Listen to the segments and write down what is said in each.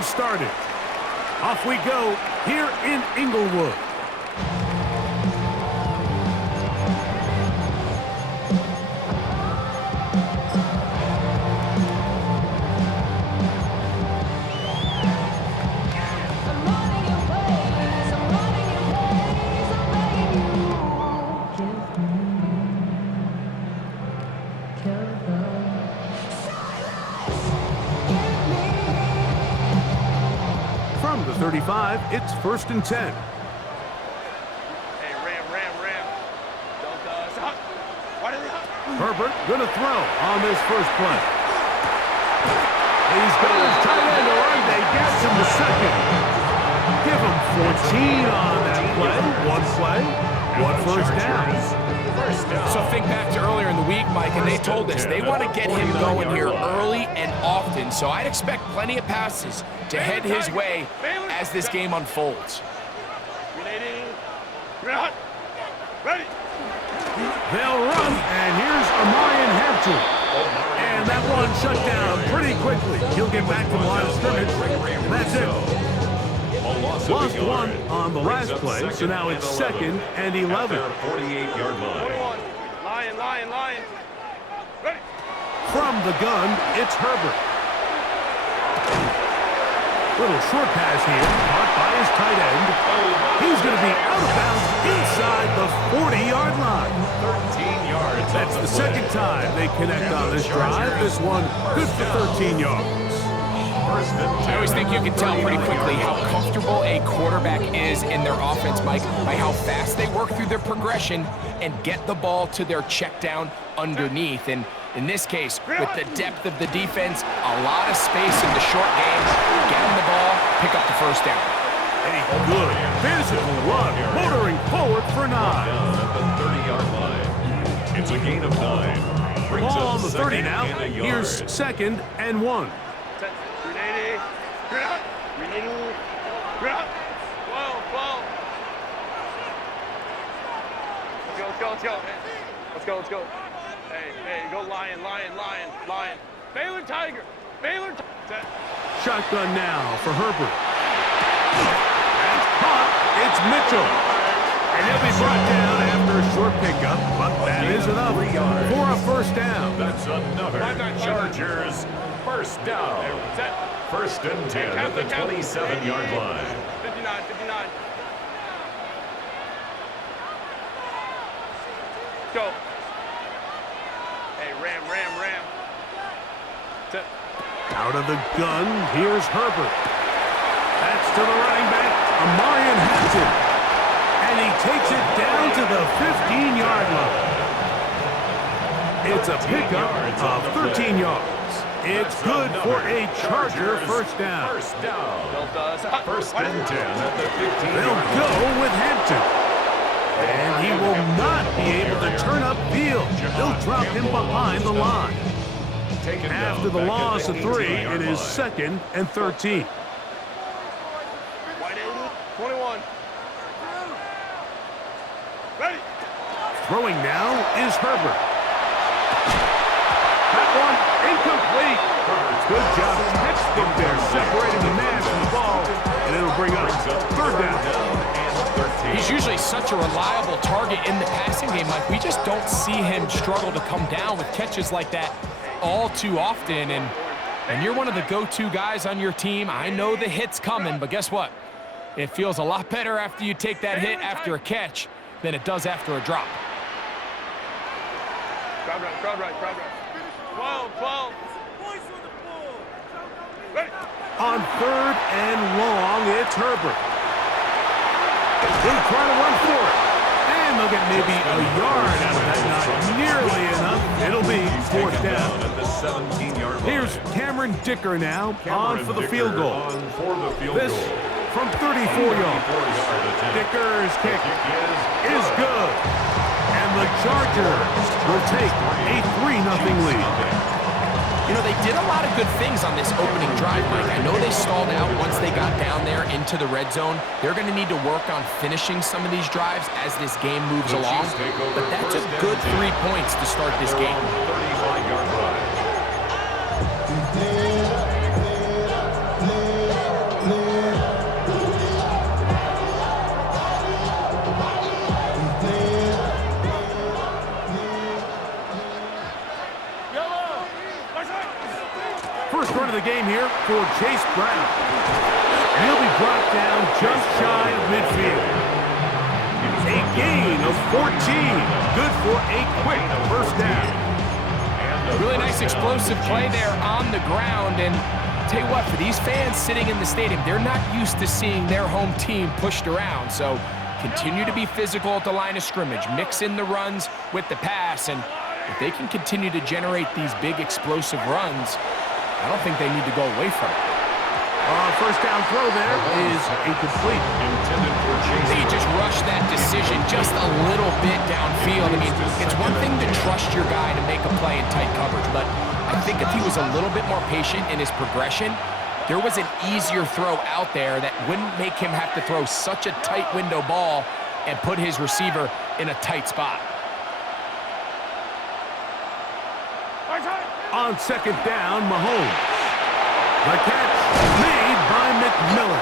game started. Off we go here in Inglewood. From the 35, it's 1st and 10. Hey, Ram. Don't, why did he Herbert gonna throw on this first play. He's got his tight end around. They get him the second. Give him 14 on that play. One play, one first down. So think back to earlier in the week, Mike, and they told us they want to get him going here early and often. So I'd expect plenty of passes to head his way as this game unfolds. Ready. They'll run, and here's Amarian Hampton. And that one shut down pretty quickly. He'll get back to the line of scrimmage, and that's it. Lost one on the last play, so now it's 2nd and 11. 48-yard line. Lion. Ready. From the gun, it's Herbert. Little short pass here, caught by his tight end. He's going to be out of bounds inside the 40-yard line. 13 yards. That's the second time they connect on this drive. This one good for 13 yards. I always think you can tell pretty quickly how comfortable a quarterback is in their offense, Mike, by how fast they work through their progression and get the ball to their check down underneath. And in this case, with the depth of the defense, a lot of space in the short game, get them the ball, pick up the first down. A good physical run, motoring forward for 9. At the 30-yard line. It's a gain of 9. Ball on the 30 now. Here's 2nd and 1. 12. Let's go. Hey, go Lion. Baylor Tiger. Shotgun now for Herbert. That's caught. It's Mitchell. And he'll be brought down after a short pickup, but that is enough for a first down. That's another Chargers first down. 1st and 10 at the 27-yard line. 59. Go. Hey, Ram. Out of the gun, here's Herbert. That's to the running back, Amarian Hampton. And he takes it down to the 15-yard line. It's a pickup of 13 yards. It's good for a Charger first down. 1st and 10 at the 15-yard line. They'll go with Hampton. And he will not be able to turn upfield. They'll drop him behind the line. After the loss of 3, it is 2nd and 13. 21. Ready. Throwing now is Herbert. That one incomplete. Good job textbook there, separating the man from the ball. And it'll bring up 3rd down. He's usually such a reliable target in the passing game, Mike. We just don't see him struggle to come down with catches like that all too often. And you're one of the go-to guys on your team. I know the hit's coming, but guess what? It feels a lot better after you take that hit after a catch than it does after a drop. Crowd right. 12. Ready. On 3rd and long, it's Herbert. They'll try to run for it. And they'll get maybe a yard out of that. Not nearly enough. It'll be 4th down. At the 17-yard line. Here's Cameron Dicker now on for the field goal. This from 34 yards. Dicker's kick is good. And the Chargers will take a 3-0 lead. You know, they did a lot of good things on this opening drive, Mike. I know they stalled out once they got down there into the red zone. They're going to need to work on finishing some of these drives as this game moves along. But that's a good 3 points to start this game. 35-yard line. He'll be brought down just shy of midfield. A gain of 14. Good for a quick first down. Really nice explosive play there on the ground. And tell you what, for these fans sitting in the stadium, they're not used to seeing their home team pushed around. So continue to be physical at the line of scrimmage. Mix in the runs with the pass. And if they can continue to generate these big explosive runs, I don't think they need to go away from it. First down throw there is incomplete. They just rushed that decision just a little bit downfield. I mean, it's one thing to trust your guy to make a play in tight coverage, but I think if he was a little bit more patient in his progression, there was an easier throw out there that wouldn't make him have to throw such a tight window ball and put his receiver in a tight spot. On second down, Mahomes. The catch made by McMillan.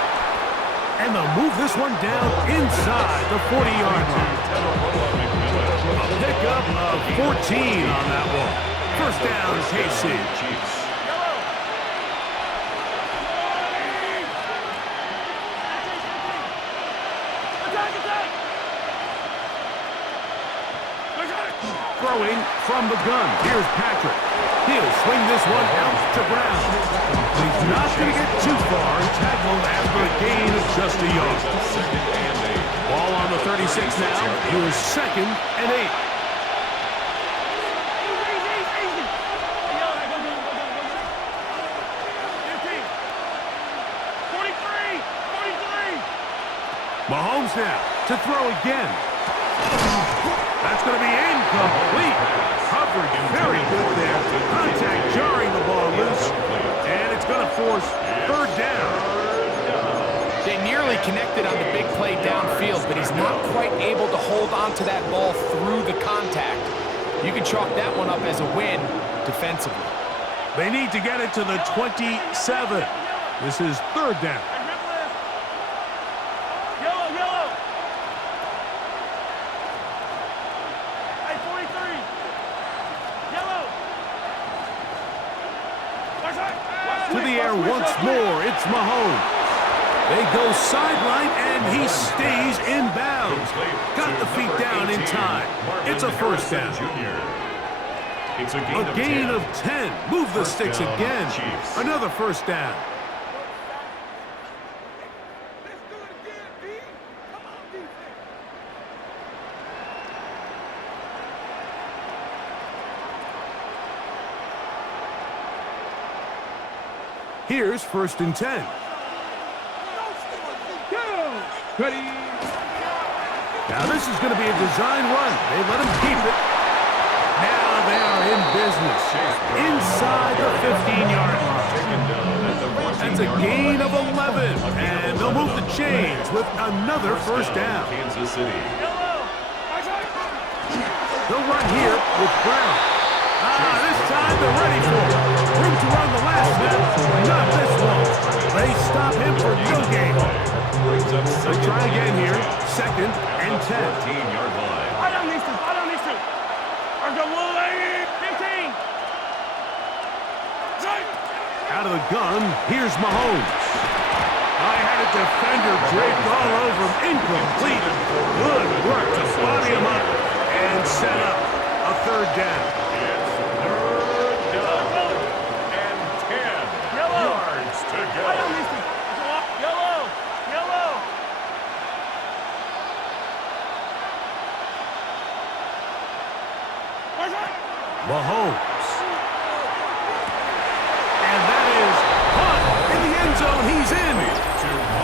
And they'll move this one down inside the 40-yard line. A pickup of 14 on that one. First down, KC. Throwing from the gun. Here's Patrick. He'll swing this one out to Brown. He's not going to get too far and tackled after a gain of just a yard. Ball on the 36 now. Here's second and 8. Mahomes now to throw again. That's going to be incomplete. Coverage very good there. Contact jarring the ball loose. And it's going to force third down. They nearly connected on the big play downfield, but he's not quite able to hold on to that ball through the contact. You can chalk that one up as a win defensively. They need to get it to the 27. This is third down. To the air once more, it's Mahomes. They go sideline, and he stays in bounds. Got the feet down in time. It's a first down. A gain of 10. Move the sticks again. Another first down. Here's first and 10. Ready. Now this is going to be a design run. They let him keep it. Now they are in business. Inside the 15-yard line. That's a gain of 11. And they'll move the chains with another first down. They'll run here with Brown. This time they're ready for it. Room to run the last snap. Not this one. They stop him for no gain. They try again here. Second and 10. 14-yard line. I don't need to. I'm going to 15. Out of the gun, here's Mahomes. I had a defender draped all over him. Incomplete. Good work to body him up and set up a third down. Mahomes. And that is caught in the end zone. He's in.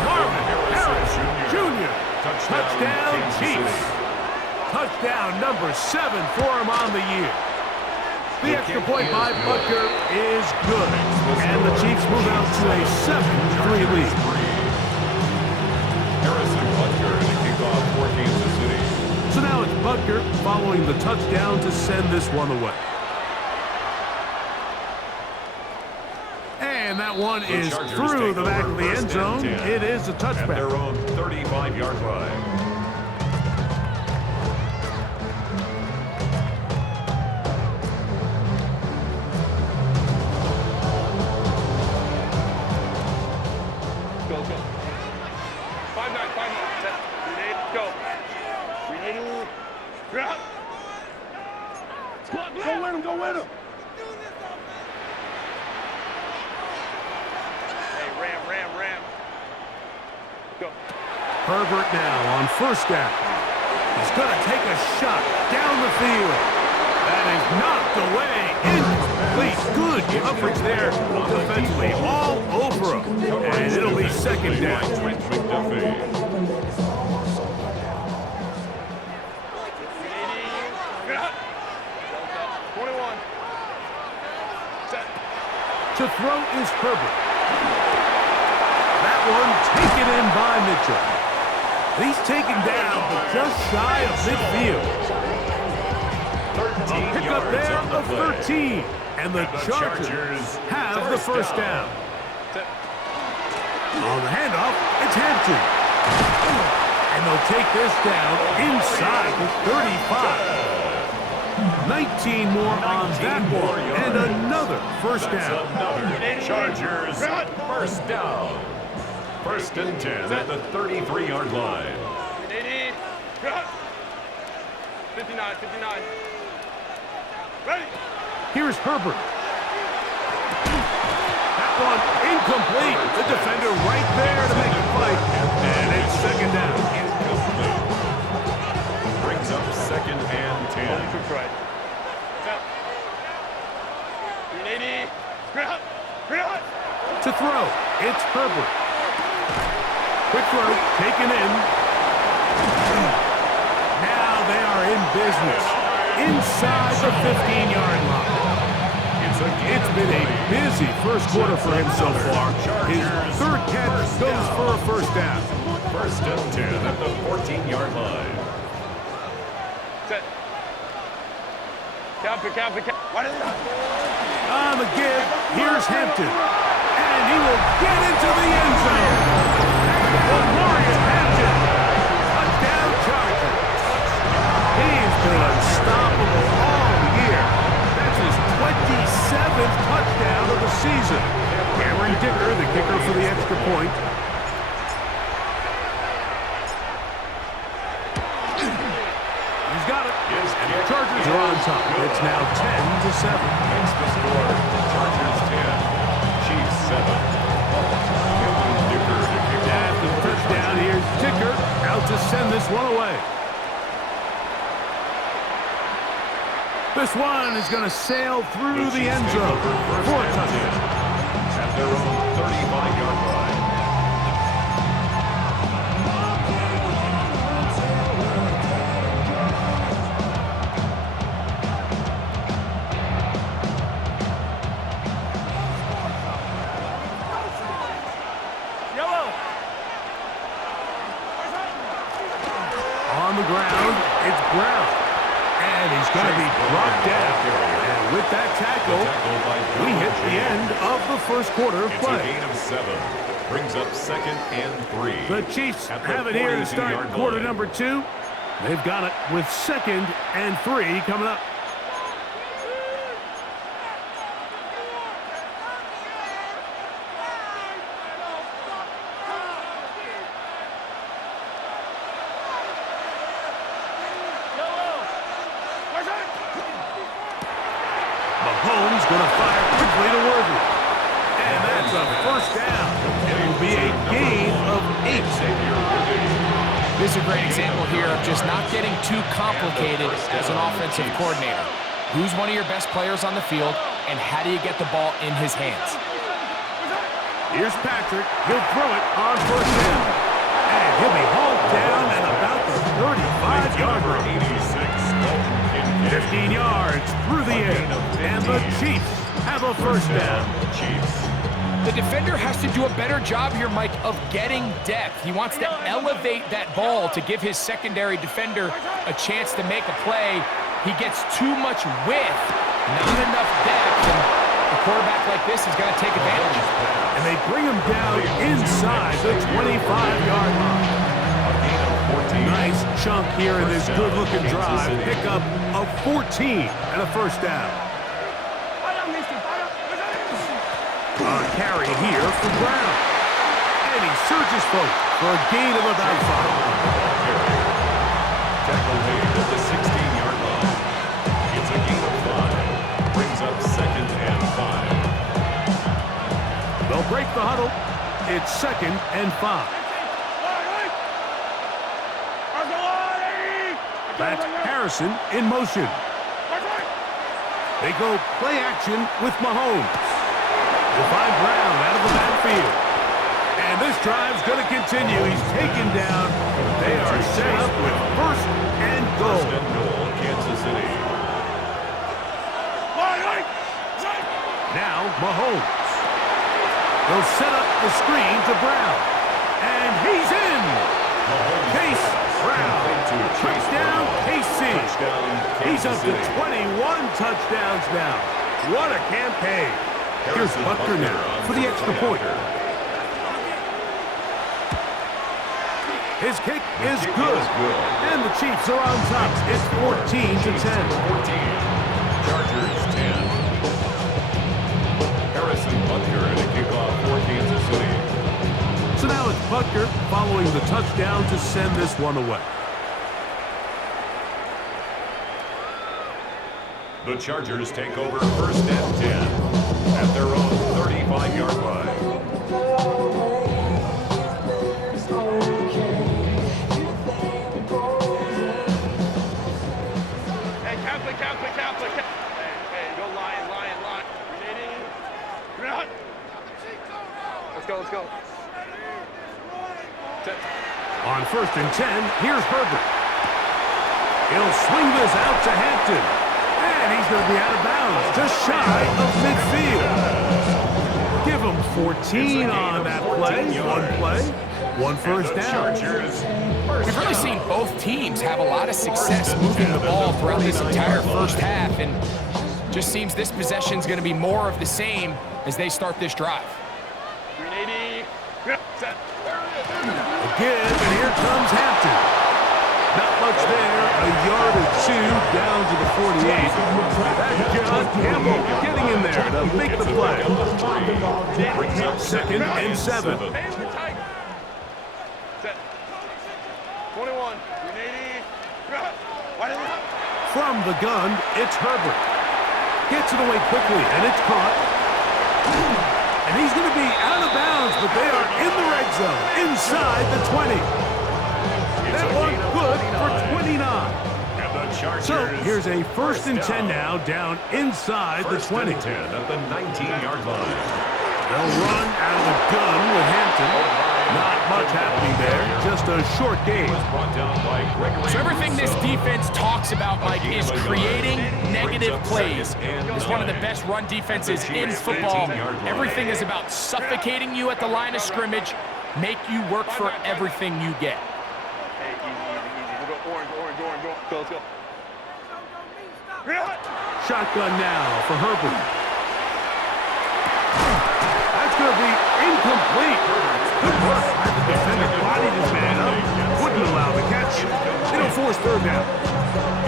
Marvin Harris Jr. Touchdown, Chiefs. Touchdown number 7 for him on the year. The extra point by Butker is good. And the Chiefs move out to a 7-3 lead. Harrison Butker in a kickoff for Kansas City. So now it's Butker following the touchdown to send this one away. And that one is through the back of the end zone. It is a touchback. At their own 35-yard line. Go. 5-9, 5-9. Set. Grenade, go. Grenade. Drop. Go win him, go win him. Hey, ram. Go. Herbert now on first down. He's going to take a shot down the field. That is knocked away. Incomplete. Good coverage there defensively. All over him. And it'll be second down. 21. Set. To throw is Herbert. That one taken in by Mitchell. He's taken down just shy of midfield. A pickup there of 13. And the Chargers have the first down. On the handoff, it's Hampton. And they'll take this down inside the 35. 19 more on that one, and another first down. Chargers first down. First and 10 at the 33-yard line. 59, 59. Ready? Here's Herbert. That one incomplete. The defender right there to make the fight. And it's second down. Incomplete. Brings up second and 10. Troops right. Set. 380. To throw, it's Herbert. Quick throw, taken in. Now they are in business. Inside the 15-yard line. It's been a busy first quarter for him so far. His third catch goes for a first down. First and 10 at the 14-yard line. Set. Count. What is it? On the give, here's Hampton. And he will get into the end zone. Maurice Hampton. Touchdown Chargers. He's been unstoppable all year. That's his 27th touchdown of the season. Cameron Dicker, the kicker for the extra point. He's got it. And the Chargers are on top. It's now 10-7. Makes the score. Chargers 10. Chiefs 7. After the touchdown, here's Dicker out to send this one away. This one is going to sail through the end zone for a touchdown. At their own 35-yard line. Yellow. On the ground, it's Brown. And he's going to be brought down. And with that tackle, we hit the end of the first quarter of play. It's a gain of 7. Brings up second and 3. The Chiefs have it here to start quarter number 2. They've got it with second and 3 coming up. Mahomes going to fire quickly to Worthy. And that's a first down. It will be a gain of 8. This is a great example here of just not getting too complicated as an offensive coordinator. Who's one of your best players on the field, and how do you get the ball in his hands? Here's Patrick. He'll throw it on first down. And he'll be hauled down at about the 35-yard line. 15 yards through the air. And the Chiefs have a first down. The defender has to do a better job here, Mike, of getting depth. He wants to elevate that ball to give his secondary defender a chance to make a play. He gets too much width, not enough depth, and a quarterback like this is going to take advantage. And they bring him down inside the 25-yard line. Nice chunk here in this good-looking drive. Pick up of 14 and a first down. A carry here for Brown. And he surges forward for a gain of about 5. Tackle made at the 16-yard line. It's a gain of 5. Brings up 2nd and 5. They'll break the huddle. It's 2nd and 5. That's Harrison in motion. They go play action with Mahomes. They'll find Brown out of the backfield. And this drive's going to continue. He's taken down. They are set up with 1st and goal. 1st and goal, Kansas City. Now Mahomes. They'll set up the screen to Brown. And he's in. Chase Brown. Touchdown, KC. He's up to 21 touchdowns now. What a campaign. Here's Butker now for the extra point. His kick is good. And the Chiefs are on top. It's 14-10. 14. Chargers 10. Harrison Butker and a kickoff for Kansas City. So now it's Butker following the touchdown to send this one away. The Chargers take over 1st and 10 at their own 35-yard line. Hey, Catholic. Hey, go lion. Let's go. On 1st and 10, here's Herbert. He'll swing this out to Hampton. And he's going to be out of bounds, just shy of midfield. Give him 14 on that play. One play, 1 first down. We've really seen both teams have a lot of success moving the ball throughout this entire first half, and just seems this possession's going to be more of the same as they start this drive. 380. Again, and here comes Hampton. Not much there, a yard or 2 down to the 48. That's John Campbell getting in there to make the play. 2nd and 7. 21. 380. From the gun, it's Herbert. Gets it away quickly, and it's caught. And he's going to be out of bounds, but they are in the red zone, inside the 20. That one good for 29. So here's a 1st and 10 now, down inside the 20. 10 at the 19-yard line. They'll run out of the gun with Hampton. Not much happening there, just a short game. So everything this defense talks about, Mike, is creating negative plays. It's one of the best run defenses in football. Everything is about suffocating you at the line of scrimmage, make you work for everything you get. Hey, easy. We'll go orange. Go, let's go. Shotgun now for Herbert. That's going to be incomplete. Good work by the defender. Bodied his man up. Wouldn't allow the catch. It'll force 3rd down.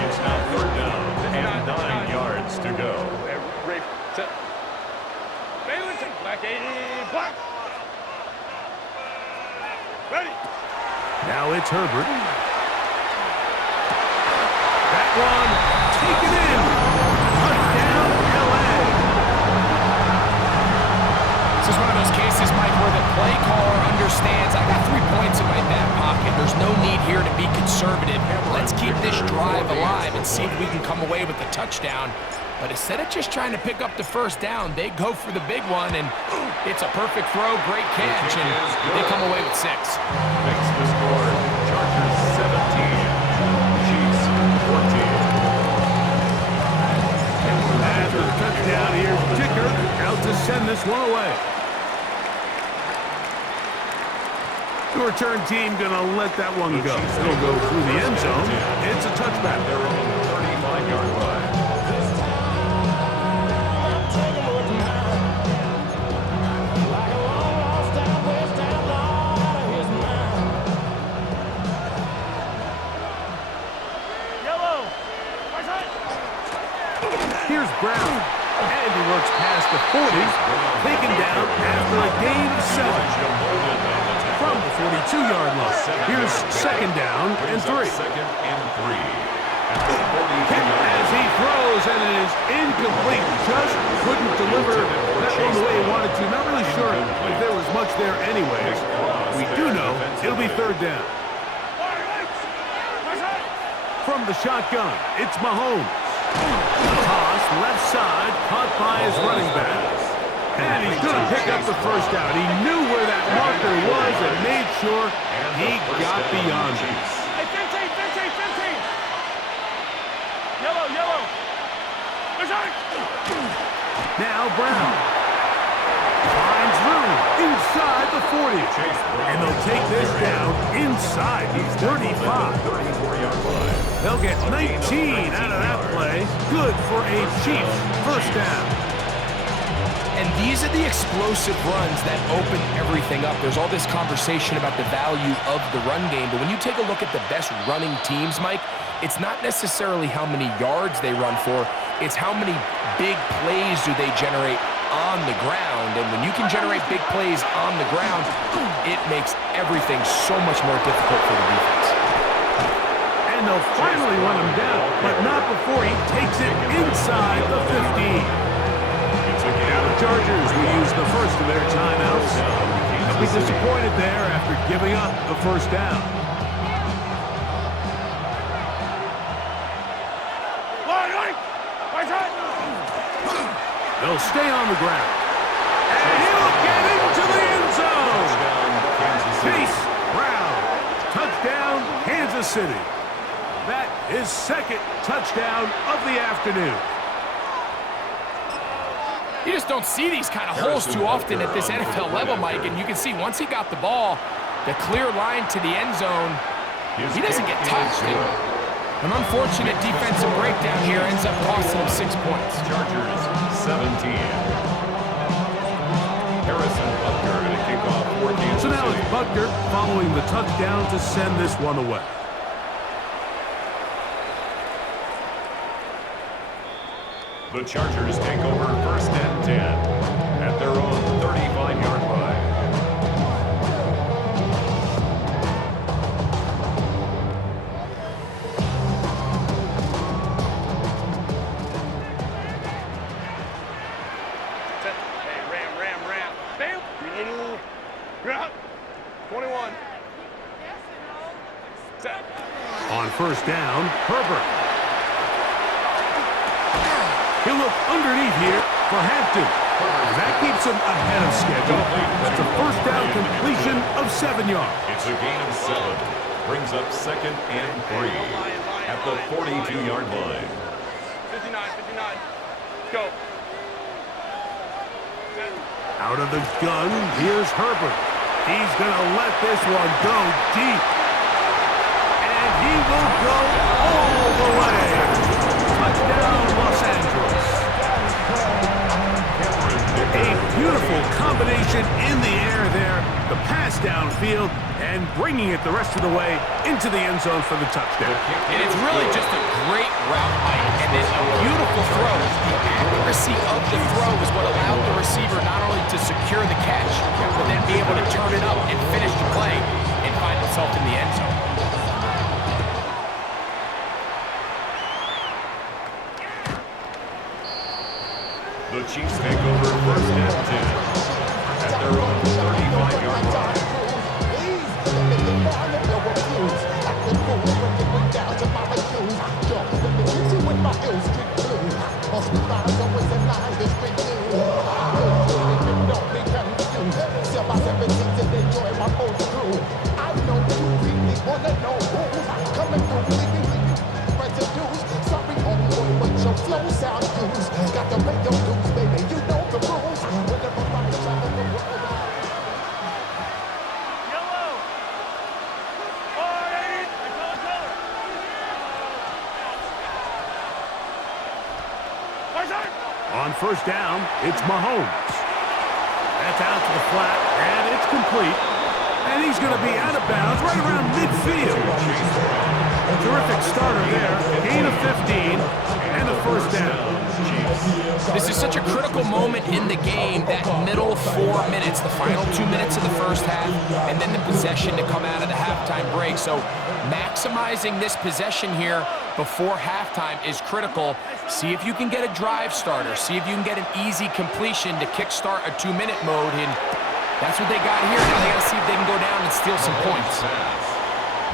It's now 3rd down and 9 yards to go. Ready, set. Black 80. Black. Ready. Now it's Herbert. That one taken in. Touchdown, L.A. This is one of those cases, Mike, where the play caller understands I got 3 points in my back pocket. There's no need here to be conservative. Let's keep this drive alive and see if we can come away with a touchdown. But instead of just trying to pick up the 1st down, they go for the big one, and it's a perfect throw, great catch, and they come away with 6. Makes the score. Chargers 17. Chiefs 14. After the touchdown, here's Dicker out to send this one away. The return team going to let that one go. It'll go through the end zone. It's a touchback. Their own 35-yard line. Here's Brown. And he works past the 40. Taken down after a gain of 7. 42-yard line. Here's second down and 3. Second and 3. As he throws, and it is incomplete. Just couldn't deliver that one the way he wanted to. Not really sure if there was much there anyways. We do know it'll be third down. From the shotgun, it's Mahomes. Toss left side, caught by his running back. And he's going to pick up the first down. He knew where that marker was and made sure he got beyond it. Hey, 15, 15, 15. Yellow, yellow. Now Brown finds room inside the 40. And they'll take this down inside the 35. They'll get 19 out of that play. Good for a Chiefs first down. And these are the explosive runs that open everything up. There's all this conversation about the value of the run game, but when you take a look at the best running teams, Mike, it's not necessarily how many yards they run for, it's how many big plays do they generate on the ground. And when you can generate big plays on the ground, it makes everything so much more difficult for the defense. And they'll finally run him down, but not before he takes it inside the 15. Now the Chargers will use the first of their timeouts. They'll be disappointed there after giving up the first down. They'll stay on the ground. And he'll get into the end zone. Chase Brown. Touchdown, Kansas City. That is second touchdown of the afternoon. You just don't see these kind of holes too often at this NFL level, Mike, and you can see once he got the ball, the clear line to the end zone, he doesn't get touched. An unfortunate defensive breakdown here ends up costing him 6 points. Chargers 17. Harrison Butker to kick off for Kansas So now City. it's Butker following the touchdown to send this one away. The Chargers take over first and 10 at their own 35-yard line. Hey, ram. Bam. 21. Set. On first down, Herbert. He'll look underneath here for Hampton. That keeps him ahead of schedule. That's a first down completion of 7 yards. It's a gain of 7. Brings up second and 3 at the 42-yard line. 59. Let's go. Out of the gun, here's Herbert. He's going to let this one go deep. And he will go all the way. Touchdown, Los Angeles. A beautiful combination in the air there. The pass downfield and bringing it the rest of the way into the end zone for the touchdown. And it's really just a great route, Mike, and then a beautiful throw. The accuracy of the throw is what allowed the receiver not only to secure the catch, but then be able to turn it up and finish the play and find himself in the end zone. The Chiefs take over first and 10 at their own 35-yard line. On first down, it's Mahomes. That's out to the flat, and it's complete. And he's going to be out of bounds right around midfield. A terrific starter there. Gain of 15 and a first down. Chiefs. This is such a critical moment in the game, that middle 4 minutes, the final 2 minutes of the first half, and then the possession to come out of the halftime break. So maximizing this possession here before halftime is critical. See if you can get a drive starter. See if you can get an easy completion to kickstart a 2-minute mode, and that's what they got here. Now they got to see if they can go down and steal some points.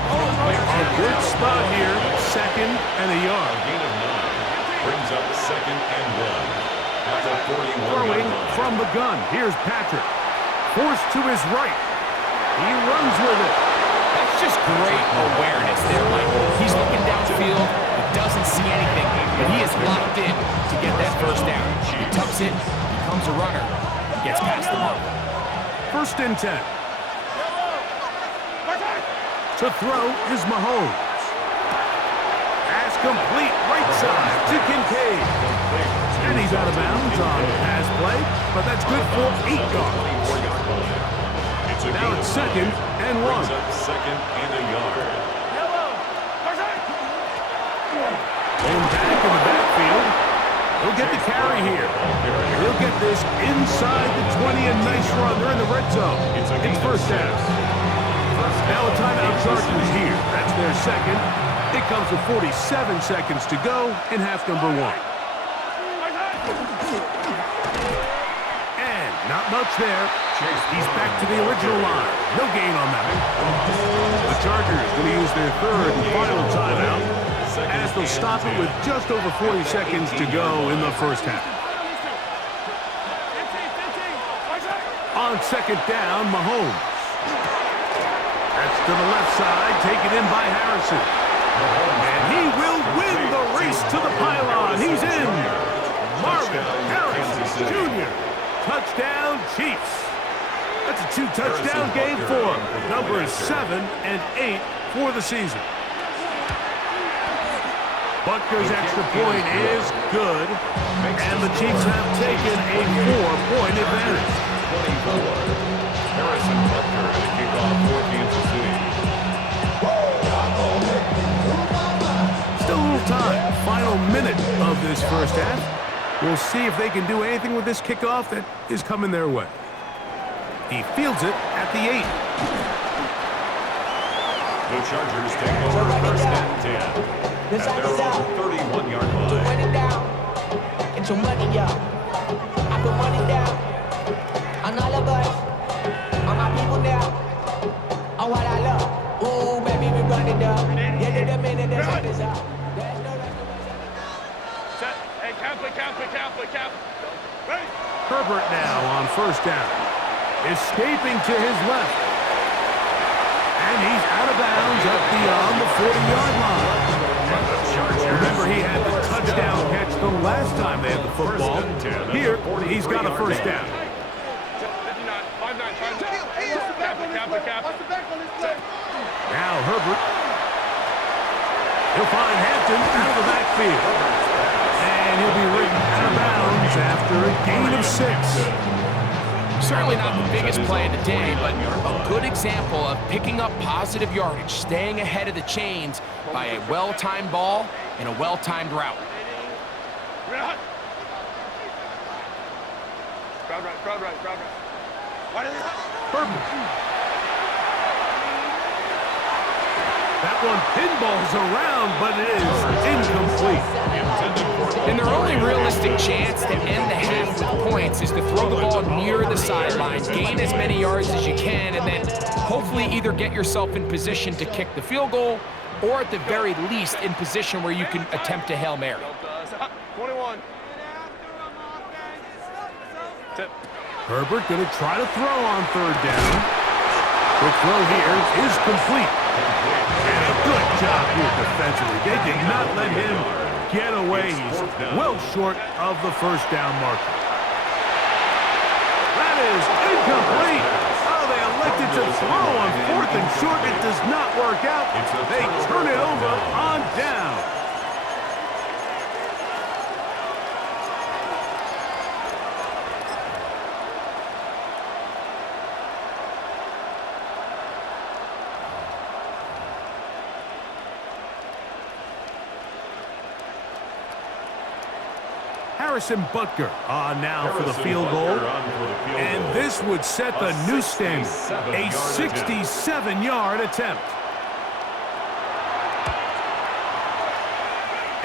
A good spot here, 2nd and a yard. Gain of 9 brings up 2nd and 1. At the 41-yard Throwing line. from the gun. Here's Patrick. Forced to his right. He runs with it. That's just great awareness there, Michael. He's looking downfield, he doesn't see anything, but he is locked in to get that first down. He tucks it, becomes a runner, gets past the mark. 1st and 10. To throw is Mahomes. Pass complete, right side to Kincaid. And he's out of bounds on the pass play, but that's good for 8 yards. Now it's 2nd and 1. Brings up 2nd and a yard. Going back in the backfield. He'll get the carry here. He'll get this inside the 20, and nice run. They're in the red zone. It's first down. Now a timeout Chargers here. That's their 2nd. It comes with 47 seconds to go in half number 1. And not much there. He's back to the original line. No gain on that. The Chargers going to use their 3rd and final timeout as they'll stop it with just over 40 seconds to go in the first half. On 2nd down, Mahomes. That's to the left side, taken in by Harrison. And he will win the race to the pylon. He's in. Marvin Harrison Jr. Touchdown, Chiefs. That's a 2-touchdown game for him. Numbers 7 and 8 for the season. Butker's extra point is good, and the Chiefs have taken a 4-point advantage. 24. Harrison Butker to kick off for Kansas City. Still a little time. Final minute of this first half. We'll see if they can do anything with this kickoff that is coming their way. He fields it at the 8. The Chargers take over 1st and 10. At their own 31-yard line. Run it down. Get your money up. I can run it down. On all of us. On my people now. On what I love. Ooh, baby, we run it down. Yeah, the minute that's what is up. Set. Hey, Catholic. Ready? Herbert now on 1st down. Escaping to his left. And he's out of bounds up beyond the 40-yard line. Remember, he had the touchdown catch the last time they had the football. Here, he's got a first down. 59. Now Herbert. He'll find Hampton out of the backfield. And he'll be ridden out of bounds after a gain of 6. Certainly not the biggest play of the day, but a good example of picking up positive yardage, staying ahead of the chains by a well-timed ball and a well-timed route. Crowd right. Herbert. That one pinballs around, but it is incomplete. And their only realistic chance to end the half with points is to throw the ball near the sidelines, gain as many yards as you can, and then hopefully either get yourself in position to kick the field goal or at the very least in position where you can attempt a Hail Mary. 21. Herbert going to try to throw on 3rd down. The throw here is complete. And a good job here defensively. They did not let him get away. He's well short of the first down marker. That is incomplete. Oh, they elected to throw on 4th and short. It does not work out. They turn it over on down. Harrison Butker on now for the field goal. And this would set the new standard, a 67-yard attempt.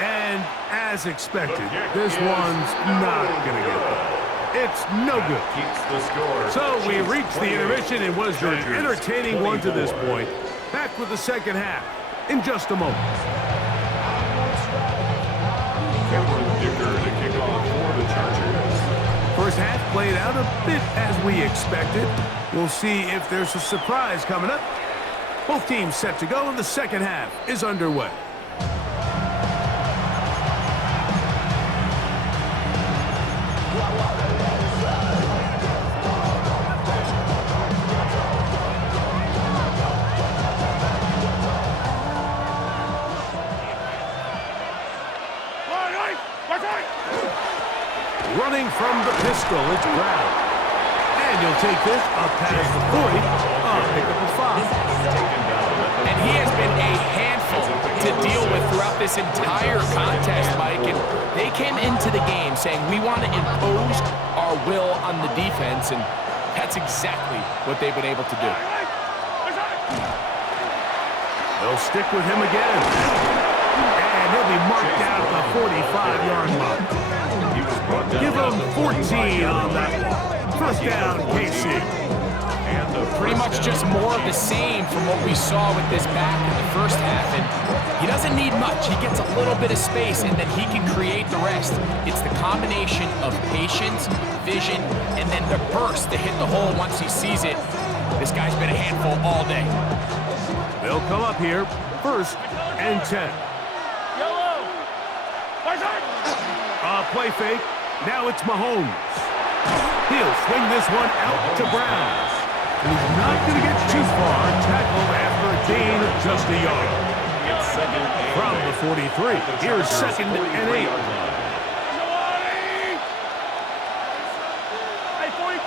And as expected, this one's not going to get there. It's no good. So we reached the intermission. It was an entertaining one to this point. Back with the second half in just a moment. To kick off for the Chargers. First half played out a bit as we expected. We'll see if there's a surprise coming up. Both teams set to go, and the second half is underway. Running from the pistol, it's Brown. And you'll take this up past the 40, pick up a 5. And he has been a handful to deal with throughout this entire contest, Mike. And they came into the game saying, we want to impose our will on the defense, and that's exactly what they've been able to do. They'll stick with him again. And he'll be marked down at the 45-yard mark. Give him 14 on that one. First down, KC. Pretty much just more of the same from what we saw with this back in the first half. And he doesn't need much. He gets a little bit of space, and then he can create the rest. It's the combination of patience, vision, and then the burst to hit the hole once he sees it. This guy's been a handful all day. They'll come up here, 1st and 10. Play fake. Now it's Mahomes. He'll swing this one out to Brown. And he's not going to get too far. Tackled after a gain of just a yard. From the 43, here's 2nd and 8. Hey, 43.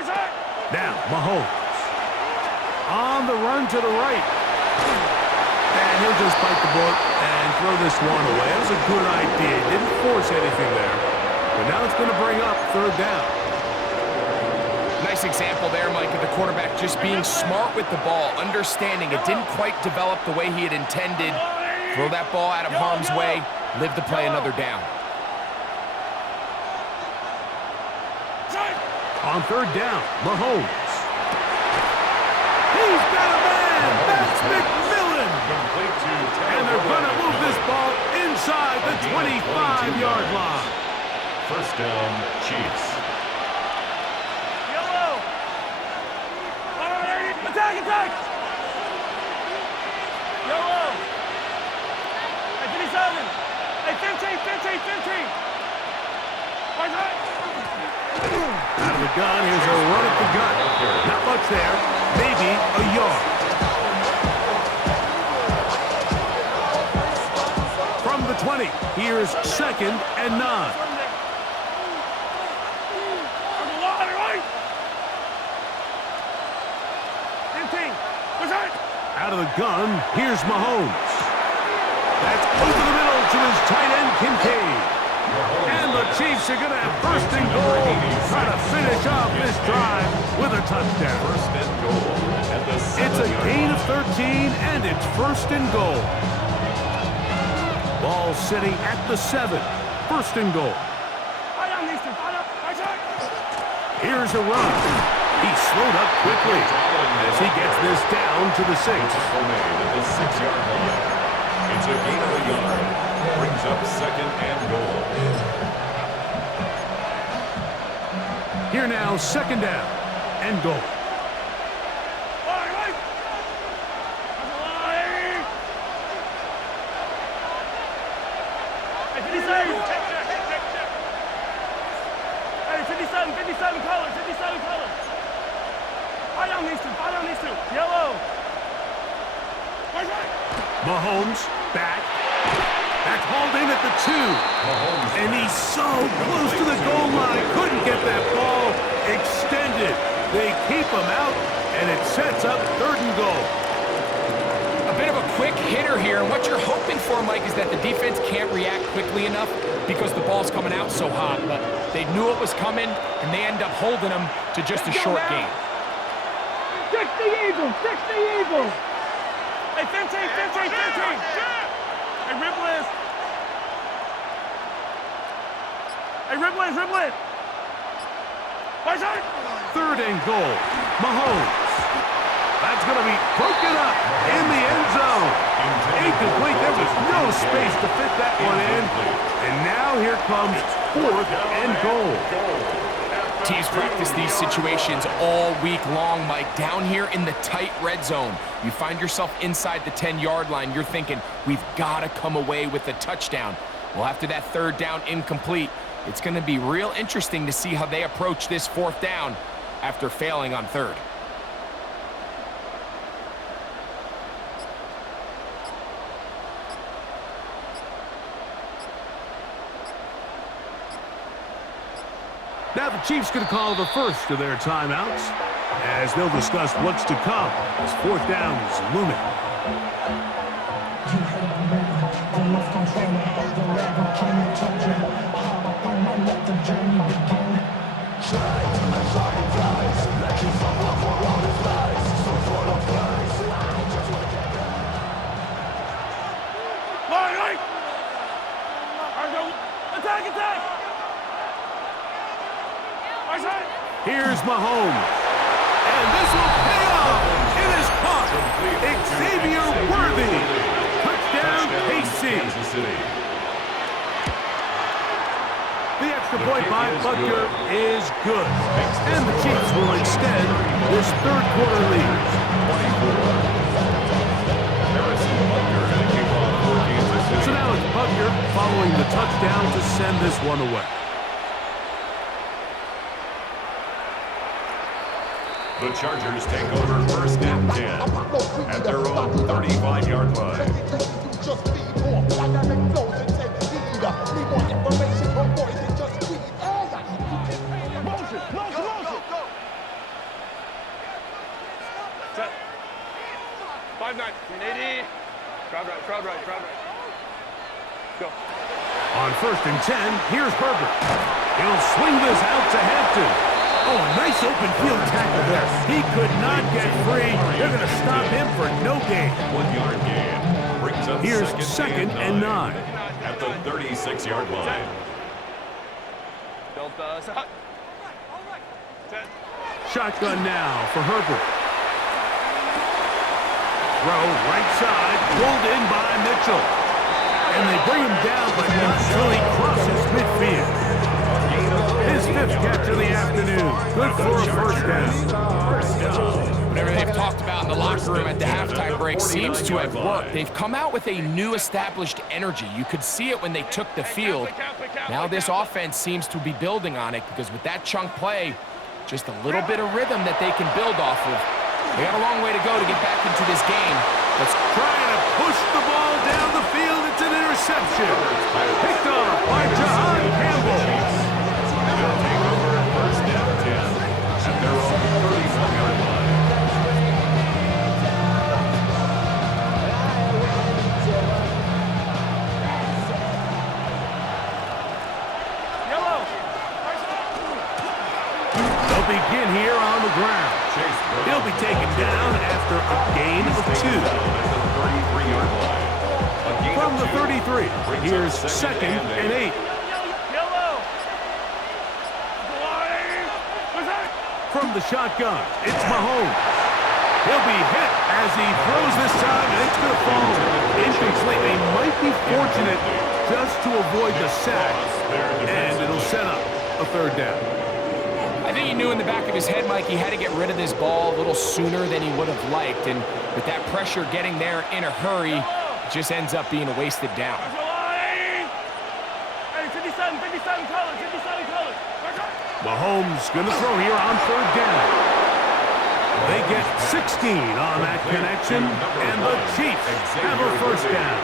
Attack! Now Mahomes. On the run to the right. And he'll just bite the bullet and throw this one away. That was a good idea. Didn't force anything there. But now it's going to bring up 3rd down. Nice example there, Mike, of the quarterback just being smart with the ball, understanding it didn't quite develop the way he had intended. Throw that ball out of harm's way, live to play another down. On 3rd down, Mahomes. He's got a man. That's McMillan. And they're going to move this ball inside the 25-yard line. First down, Chiefs. Yellow. Attack! Yellow. Hey, 57. Hey, 15. Out of the gun, here's a run at the gun. Not much there. Maybe a yard. From the 20, here's 2nd and 9. Out of the gun, here's Mahomes. That's over the middle to his tight end, Kincaid. And the Chiefs are going to have 1st and goal. Try to finish off this drive with a touchdown. 1st and goal. It's a gain of 13, and it's 1st and goal. Ball sitting at the 7. 1st and goal. Here's a run. He slowed up quickly as he gets this down to the 6. At the 6-yard line. It's a gain of a yard. Brings up 2nd and goal. Here now, 2nd down and goal. Hey, 57 colors. Fight on these two. Yellow. Mahomes back. That's hauled in at the 2. And he's so close to the goal line. Couldn't get that ball extended. They keep him out, and it sets up 3rd and goal. A A bit of a quick hitter here. And what you're hoping for, Mike, is that the defense can't react quickly enough because the ball's coming out so hot. But they knew it was coming, and they end up holding them to just a short game. 60 Eagles! 60 Eagles! Hey, 15! Hey, Ribless! Hey, Ribless! Where's that? 3rd and goal. Mahomes. That's going to be broken up in the end zone. Incomplete. There was no space to fit that one in. And now here comes 4th and goal. Teams practice these situations all week long, Mike. Down here in the tight red zone, you find yourself inside the 10-yard line. You're thinking, we've got to come away with a touchdown. Well, after that 3rd down incomplete, it's going to be real interesting to see how they approach this 4th down after failing on 3rd. Now the Chiefs going to call the first of their timeouts as they'll discuss what's to come as 4th down is looming. Here's Mahomes. And this will pay off. It is caught. Xavier Worthy. Touchdown, KC. The extra point by Butker is good. And the Chiefs will extend this 3rd quarter lead. So now it's Butker following the touchdown to send this one away. The Chargers take over 1st and 10 at their own 35-yard line. Set. 5-9. 80. Crowd right. Go. On 1st and 10, here's Herbert. He'll swing this out to Hampton. Oh, a nice open field tackle there. He could not get free. They're going to stop him for no gain. 1-yard gain. Brings up Here's 2nd and 9. At the 36-yard line. Delta. Set. Shotgun now for Herbert. Throw right side, pulled in by Mitchell. And they bring him down, but not until he crosses midfield. His 5th catch of the afternoon. Good for a 1st down. Whatever they've talked about in the locker room at the halftime break seems to have worked. They've come out with a new established energy. You could see it when they took the field. Now this offense seems to be building on it because with that chunk play, just a little bit of rhythm that they can build off of. They got a long way to go to get back into this game. Let's trying to push the ball down the field. It's an interception. Picked off by Jahan Campbell. They'll take over 1st and 10 at their own 31-yard line. Yellow. They'll begin here on the ground. He'll be taken down after a gain of 2. From the 33, here's 2nd and 8. From the shotgun, it's Mahomes. He'll be hit as he throws this time, and it's going to fall incomplete. They might be fortunate just to avoid the sack, and it'll set up a 3rd down. I think he knew in the back of his head, Mike, he had to get rid of this ball a little sooner than he would have liked, and with that pressure getting there in a hurry, it just ends up being a wasted down. Hey, 57 colors. Mahomes going to throw here on 3rd down. They get 16 on that connection, and the Chiefs have a 1st down.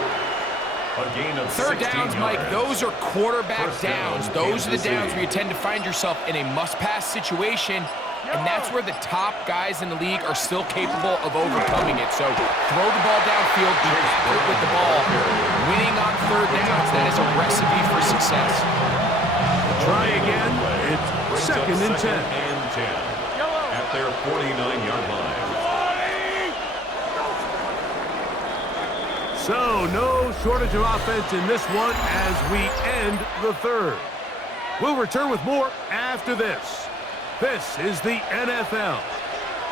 A gain of 3rd downs, Mike, those are quarterback downs. Those are the downs where you tend to find yourself in a must-pass situation, and that's where the top guys in the league are still capable of overcoming it. So throw the ball downfield, be accurate with the ball. Winning on third downs, that is a recipe for success. Try again. It's second and 10. At their 49-yard line. So no shortage of offense in this one as we end the third. We'll return with more after this. This is the NFL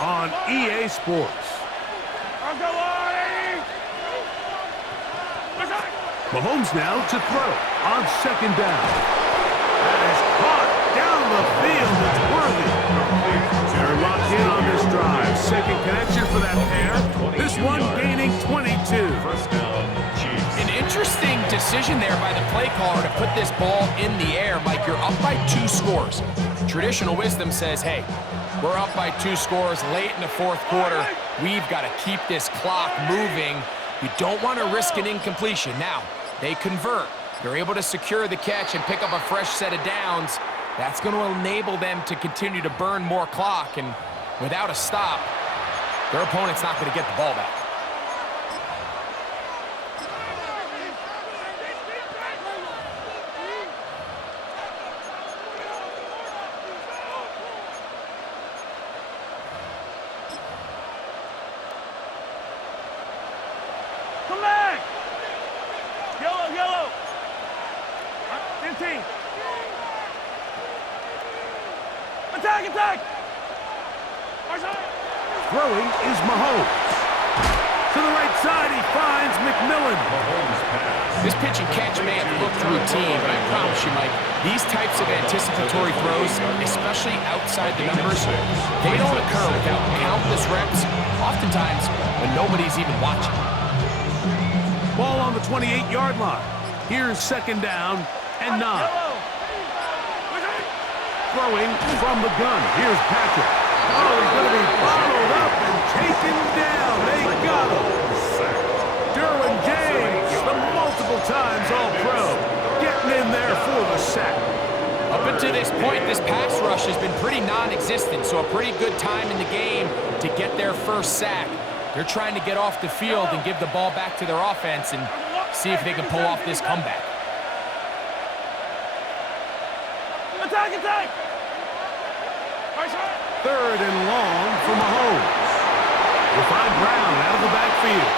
on EA Sports. Mahomes now to throw on second down. That is caught down the field. It's worthy. They're locked in on this drive. Second connection for that pair. This one gaining 22. First down, Chiefs. An interesting decision there by the play caller to put this ball in the air. Mike, you're up by 2 scores. Traditional wisdom says, hey, we're up by 2 scores late in the fourth quarter. We've got to keep this clock moving. You don't want to risk an incompletion. Now, they convert. They're able to secure the catch and pick up a fresh set of downs. That's going to enable them to continue to burn more clock. And without a stop, their opponent's not going to get the ball back. Come back! Yellow! 15! Attack! Throwing is Mahomes. To the right side, he finds McMillan. Mahomes pass. This pitch and catch may have looked routine, but I promise you, Mike, these types of anticipatory throws, especially outside the numbers, they don't occur without countless reps, oftentimes when nobody's even watching. Ball on the 28-yard line. Here's second down and 9. Throwing from the gun. Here's Patrick. Oh, he's going to be bottled up and taken down. They got him. Derwin James, the multiple times All-Pro, getting in there for the sack. Up until this point, this pass rush has been pretty non-existent, so a pretty good time in the game to get their first sack. They're trying to get off the field and give the ball back to their offense and see if they can pull off this comeback. Attack! Third and long for Mahomes. We'll find Brown out of the backfield.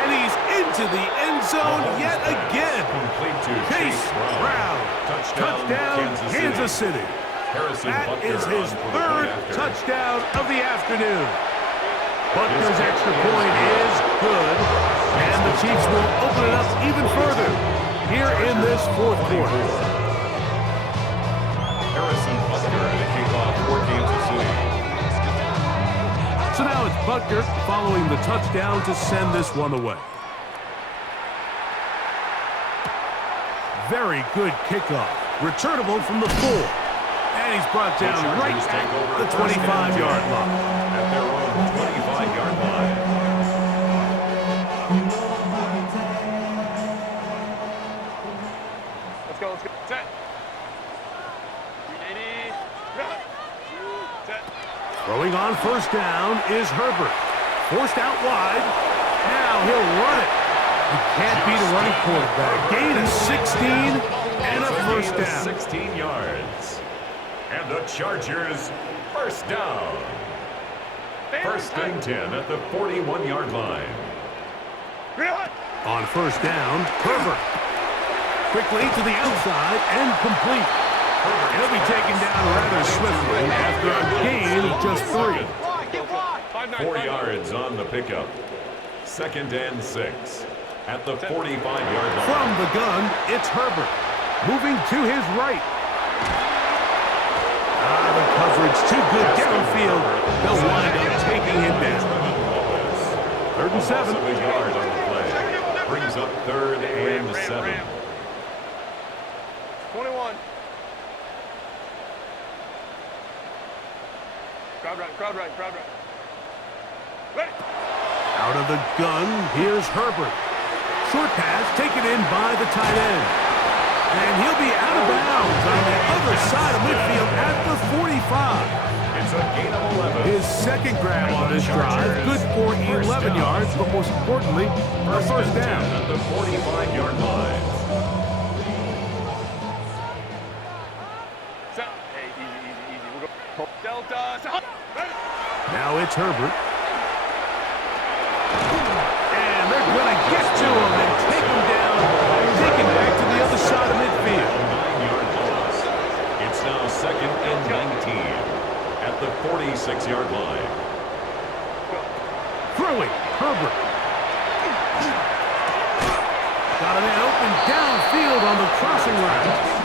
And he's into the end zone yet again. Complete to Chase Brown. Touchdown, Kansas City. That is his third touchdown of the afternoon. Butker's extra point is good, and the Chiefs will open it up even further here in this fourth quarter. Harrison Butker to kick off for Kansas City. So now it's Butker following the touchdown to send this one away. Very good kickoff. Returnable from the 4. And he's brought down right at the 25-yard line. At their own 25-yard line. Let's go. Set. 380. Set. Throwing on first down is Herbert. Forced out wide. Now he'll run it. You can't beat a running quarterback. Gain of 16 and a first down. 16 yards. And the Chargers, first down. First and 10 at the 41-yard line. On first down, Herbert. Quickly to the outside and complete. He'll be taken down rather swiftly after a gain of just 3. 4 yards on the pickup. Second and 6 at the 45-yard line. From the gun, it's Herbert. Moving to his right. The coverage too good downfield. They'll wind up taking him down. Third and 7. A yard on the play. Brings up third and 7. 21. Crowd right. Ready. Out of the gun, here's Herbert. Short pass taken in by the tight end. And he'll be out of bounds on the other side of midfield at the 45. It's a gain of 11. His second grab on this drive, good for 11 yards, but most importantly, a first down. At the 45-yard line. Hey, easy. We'll go Delta. Now it's Herbert. And they're going to get to him and take him down, take him back to the other side of midfield. 9-yard loss. It's now 2nd and 19 at the 46-yard line. Throwing, Herbert. Got a man open downfield on the crossing route.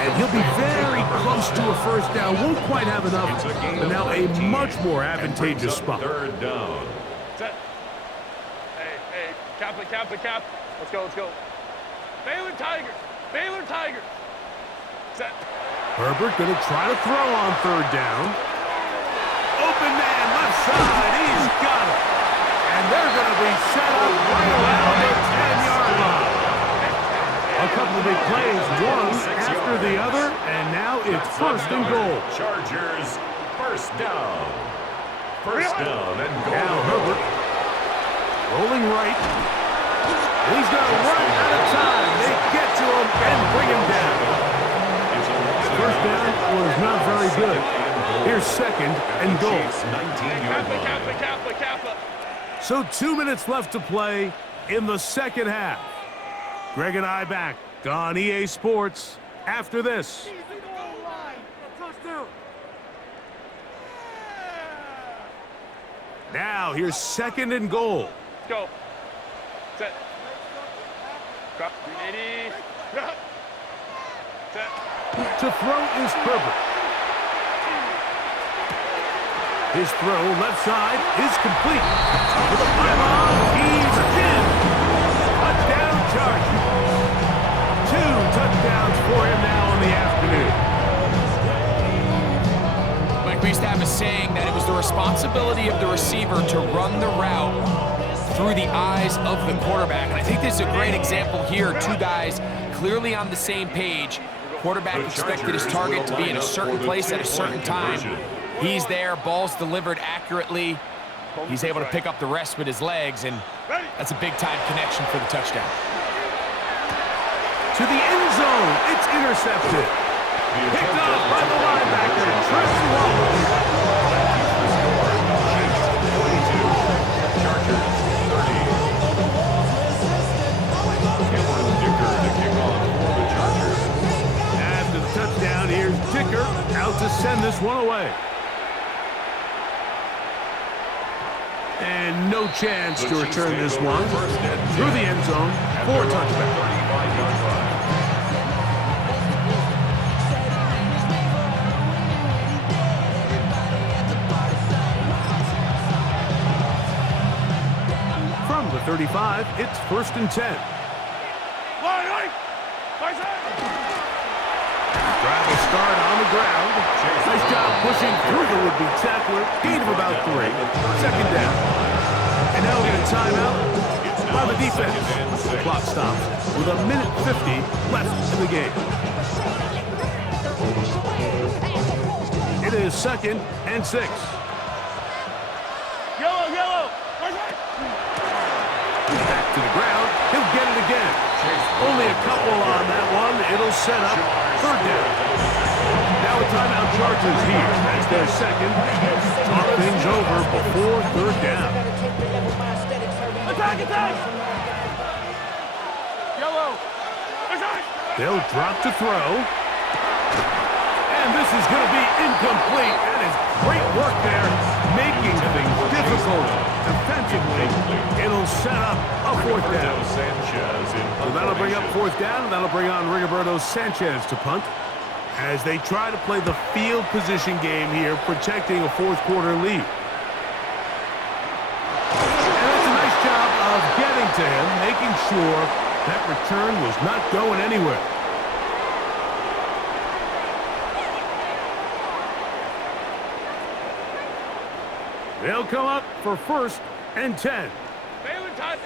And he'll be very close to a first down. Won't quite have enough, but now a much more advantageous spot. 3rd down. Set. Hey, cap. Let's go. Baylor Tigers. Set. Herbert going to try to throw on 3rd down. Open man, left side, he's got it. And they're going to be set up right around the 10-yard line. A couple of big plays, one after the other, and now it's 1st and goal. Chargers, first down. First down and goal. Now Herbert rolling right. He's going to run out of time. They get to him and bring him down. First down was not very good. Here's 2nd and goal. 19-yard line. Kappa. So 2 minutes left to play in the second half. Greg and I back on EA Sports after this. Now here's 2nd and goal. Go. Set. Drop. 380. Set. To throw is Herbert. His throw left side is complete. To the pylon, he's in. Touchdown Chargers. 2 touchdowns for him now in the afternoon. Mike, we used to have a saying that it was the responsibility of the receiver to run the route through the eyes of the quarterback. And I think this is a great example here. 2 guys clearly on the same page. Quarterback expected his target to be in a certain place at a certain time. He's there, ball's delivered accurately. He's able to pick up the rest with his legs, and that's a big-time connection for the touchdown. To the end zone, it's intercepted. Picked off by the linebacker, Tracy Wallace. Chargers, 30. Cameron Dicker to kick off for the Chargers. After the touchdown, here's Dicker out to send this one away. And no chance to return this one through the end zone for a touchback. 35-yard line. From the 35, it's 1st and 10. Drive will start on the ground. Nice job pushing through the would-be tackler. Gain of about 3. 2nd down. And now we get a timeout by the defense. The clock stops with 1:50 left in the game. It is 2nd and 6. Yellow. Back to the ground. He'll get it again. Only a couple on that one. It'll set up 3rd down. Now a timeout Chargers here. That's their 2nd. Talk things over before 3rd down. Attack! Yellow. They'll drop to throw. And this is going to be incomplete. That is great work there, making things difficult defensively. It'll set up a 4th down. So that'll bring up 4th down, and that'll bring on Rigoberto Sanchez to punt as they try to play the field position game here, protecting a 4th quarter lead. And that's a nice job of getting to him, making sure that return was not going anywhere. They'll come up for 1st and 10. Baylor touch.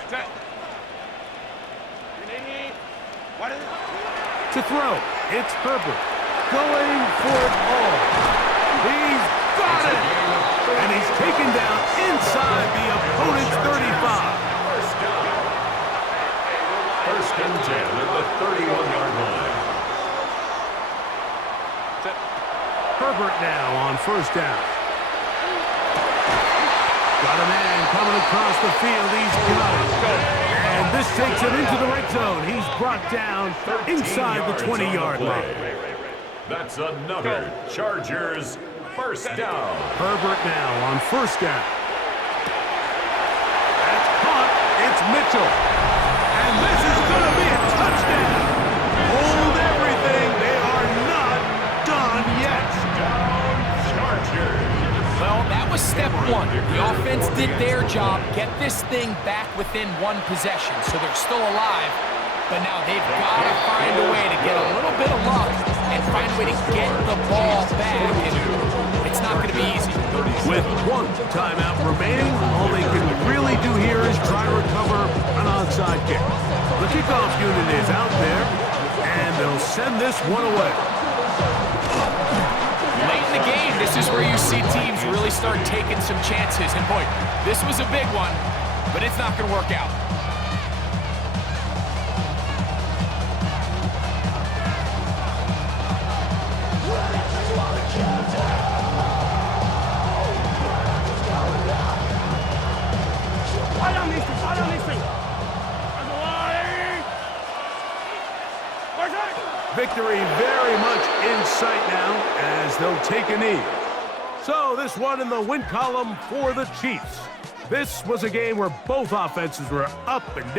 To throw, it's Herbert going for it all. He's got it! And he's taken down inside the opponent's 35. First down. First and 10 at the 31-yard line. Herbert now on first down. Got a man coming across the field. He's got it. And this takes him into the red zone. He's brought down inside the 20-yard line. That's another Chargers first down. Herbert now on first down. That's caught. It's Mitchell. And this is going to be a touchdown. Hold everything. They are not done yet. Touchdown, Chargers. Well, that was step one. The offense did their job, get this thing back within one possession, so they're still alive. But now they've got to find a way to get a little bit of luck and find a way to get the ball back. And it's not going to be easy. With one timeout remaining, all they can really do here is try to recover an onside kick. The kickoff unit is out there, and they'll send this one away. Late in the game, this is where you see teams really start taking some chances. And boy, this was a big one, but it's not going to work out. Victory very much in sight now as they'll take a knee. So this one in the win column for the Chiefs. This was a game where both offenses were up and down.